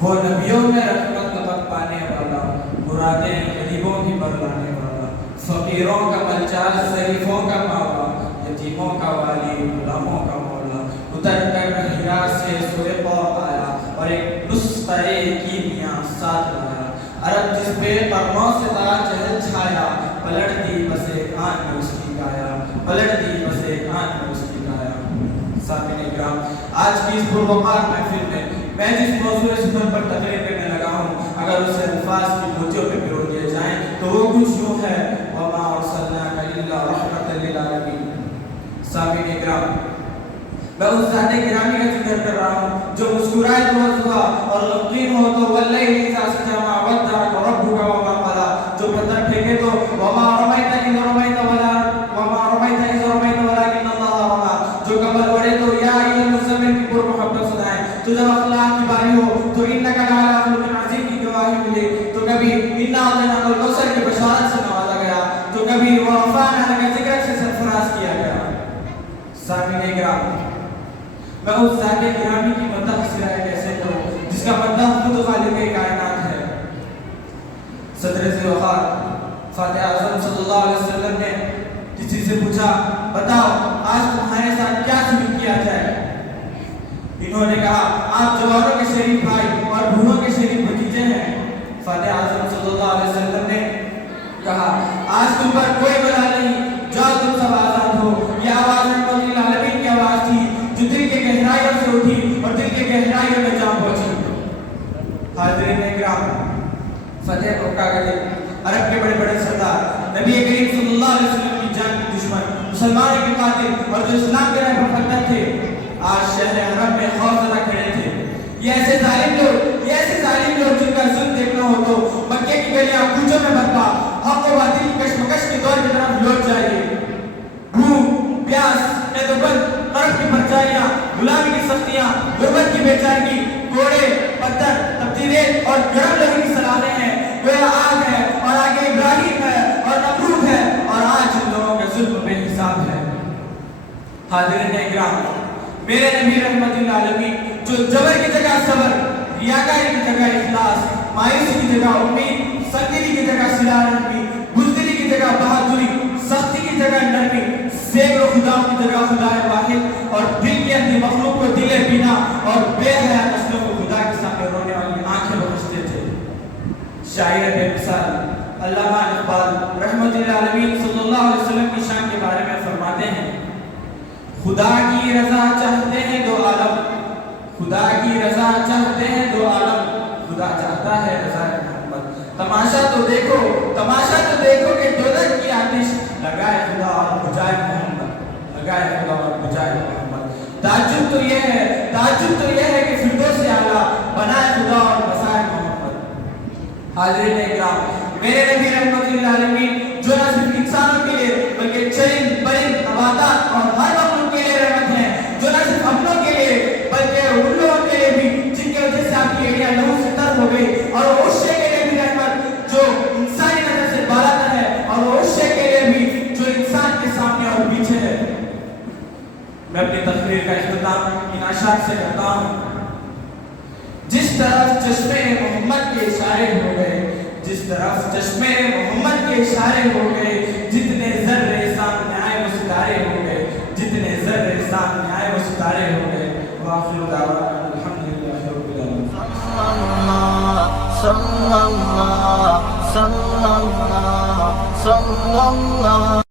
وہ نبیوں میں رحمت نمک پانے والا، مرادیں غریبوں کی برلانے والا، فقیروں کا ملجا، ضعیفوں کا ماوا، یتیموں کا والی، غلاموں کا مولا، اتر کر ہرا سے سوئے پاک آیا اور ایک نسخہ کیمیا ساتھ لایا۔ عرب جس پہ قرنوں سے تھا جہل چھایا، پلٹ دی بس ایک آن میں اس کی کایا، پلٹ دی بس ایک آن میں اس کی کایا۔ سامعین کرام، آج کی اس پروقار محفل میں میں جس موضوع سخن پر تقریر کرنے لگا ہوں، اگر اسے الفاظ کی موتیوں میں پرو دیے جائیں تو وہ کچھ یوں ہے: وَمَا أَرْسَلْنَاكَ إِلَّا رَحْمَةً لِلْعَالَمِينَ۔ سامعین کرام، میں اس ذات گرامی کا ذکر کر رہا ہوں جو مسکرائے تو صبح اور غمگین ہو تو وَاللَّيْلِ إِذَا سَجَىٰ مَا وَدَّعَكَ رَبُّكَ وَمَا قَلَىٰ، جو پتھر پھینکے تو وَمَا رَمَيْتَ إِذْ رَمَيْتَ وَلَٰكِنَّ اللَّهَ رَمَىٰ، جو کمر اڑے تو یا ایھا المزمل کی پر محبت سنائے، تو جب اخلاق کی باری ہو تو انک لعلی خلق عظیم کی گواہی ملے، تو کبھی انا اعطیناک الکوثر کی بشارت سے نوازا گیا، تو کبھی ورفعنا لک ذکرک سے سرفراز کیا گیا۔ سامعین کرام، میں اس ذات گرامی کی مدح سرائے کیسے کروں جس کا مدح خود خالق کائنات ہے۔ صدر ذوالوقار فاتح اعظم صلی اللہ علیہ وسلم نے کسی سے پوچھا، بتاؤ آج تمہارے ساتھ کیا سلوک کیا جائے؟ انہوں نے کہا، آپ جوانوں کے شریف بھائی اور بوڑھوں کے شریف بھتیجے ہیں۔ فاتح اعظم صلی اللہ علیہ وسلم نے کہا، آج تم پر کوئی بلا نہیں، جاؤ تم سب آزاد ہو۔ یہ آواز رحمت للعالمین کی آواز تھی جو دل کے گہرائیوں سے اٹھی اور دل کے گہرائیوں میں جا پہنچی۔ حاضرین اکرام، فتح مکہ کے دن عرب کے بڑے بڑے سردار، نبی کریم صلی اللہ علیہ وسلم کی جان کے دشمن، مسلمانوں کے قاتل اور جو اسلام کے راہ پر پھٹکتے تھے، آج شہر حرم میں خوفزدہ کھڑے تھے۔ یہ ایسے ظالم لوگ جن کا ظلم دیکھنا ہو تو مکے کی گلیاں کوچوں میں برپا، حق و باطل کی کشمکش کے دور کی طرف لوٹ جائیے۔ بھوک، پیاس، قید و بند، قرض کی پرچاریاں، غلامی کی سختیاں، غربت کی بے چارگی، کوڑے، پتھر، تبدیلیت اور گرم لوہے کی سلادیں ہیں، گویا آگ ہے اور آگے ابراہیم ہے اور نمرود ہے اور آج ان لوگوں کے ظلم بے حساب ہے۔ حاضرین اکرام، میرے نبی رحمت للعالمین جو جبر کی جگہ صبر، ریاکاری کی جگہ اخلاص، مایوسی کی جگہ امید، سنگینی کی جگہ صلہ رحمی، بزدلی کی جگہ بہادری، سختی کی جگہ نرمی، سینکڑوں خداؤں کی جگہ خدا واحد اور دل کی اندھی مخلوق کو دل بینا اور بے حیا نسلوں کو خدا کے سامنے رونے والی آنکھیں بخشتے تھے۔ شاعر بے مثال علامہ اقبال رحمت للعالمین صلی اللہ علیہ وسلم کی شان کے بارے میں فرماتے ہیں، خدا کی رضا چاہتے ہیں دو عالم، خدا کی رضا چاہتے ہیں دو عالم، خدا چاہتا ہے رضا محمد۔ تماشا تو دیکھو کہ دوزخ کی آتش لگائے خدا اور بجائے محمد، لگائے خدا اور بجائے محمد۔ تعجب تو یہ ہے کہ فردوس اعلیٰ بنائے خدا اور بسائے محمد۔ حاضرین اکرام، میرے نبی رحمت للعالمین جو نہ صرف انسانوں کے لیے بلکہ چرند، پرند، نباتات اور ہر مخلوق کے لیے رحمت ہے، جو نہ صرف ہم لوگ کے لیے بلکہ ان لوگوں کے لیے بھی جن کی وجہ سے آپ کی ایڑیاں لہو سے تر ہو گئی، اور اس شے کے لیے بھی رحمت جو انسانی نظر سے بالاتر ہے، اور اس شے کے لیے بھی جو انسان کے سامنے اور پیچھے ہے۔ میں اپنی تقریر کا اختتام ان اشعار سے کرتا ہوں، جس طرف چشمے محمد کے اشارے ہو گئے، جس طرف چشمے محمد کے اشارے ہو گئے، جتنے ذرے سامنے آئے وہ ستارے ہو گئے، جتنے ذرے سامنے آئے وہ ستارے ہو گئے۔ وآخر دعوانا الحمدللہ رب العالمین۔ صلی اللہ